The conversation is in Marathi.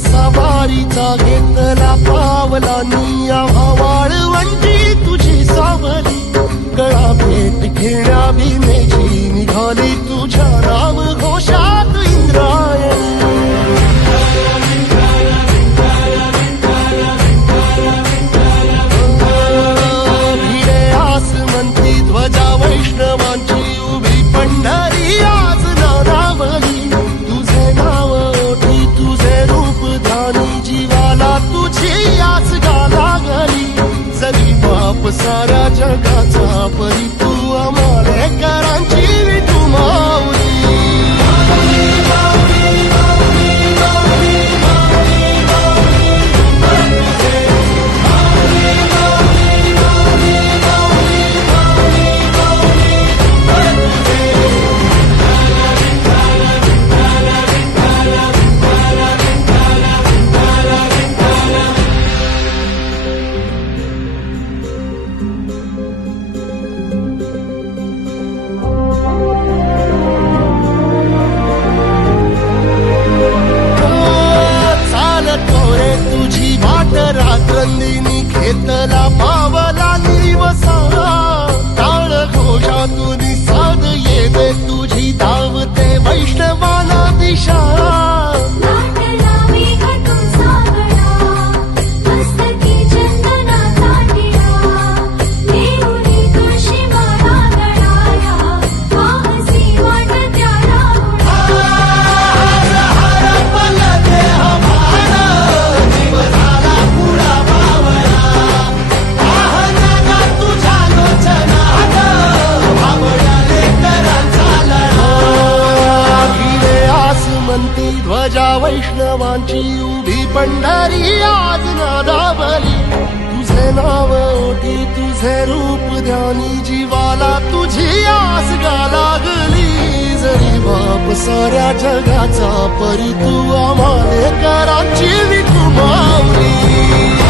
सवारीचा घेतला पावलांनी आम्हा वाळवंटी तुझी सावली गळा भेट घेण्या भीमेची निघाली तुझ्या नाम घोषात इंद्रायणी भिडे आसमंती ध्वजा वैष्णवांची उभी पंढरी आज नानावली तुझे नाव ओठी तुझे रूप ध्यानी जीवाला तुझी आस गा लागली जरी बाप साऱ्या जगाचा परी तू आमालेकरांची विठू माऊली रात्रंदिनी घेतला पावला निवसा टाळ घोषातून साध येते तुझी धावते वैष्णवाला दिशा ध्वजा वैष्णवांची उभी पंढरी आज नादावली तुझे नाव ओठी तुझे रूप ध्यानी जीवाला तुझी आस गा लागली जरी बाप साऱ्या जगाचा परी तू आमालेकरांची विठू माऊली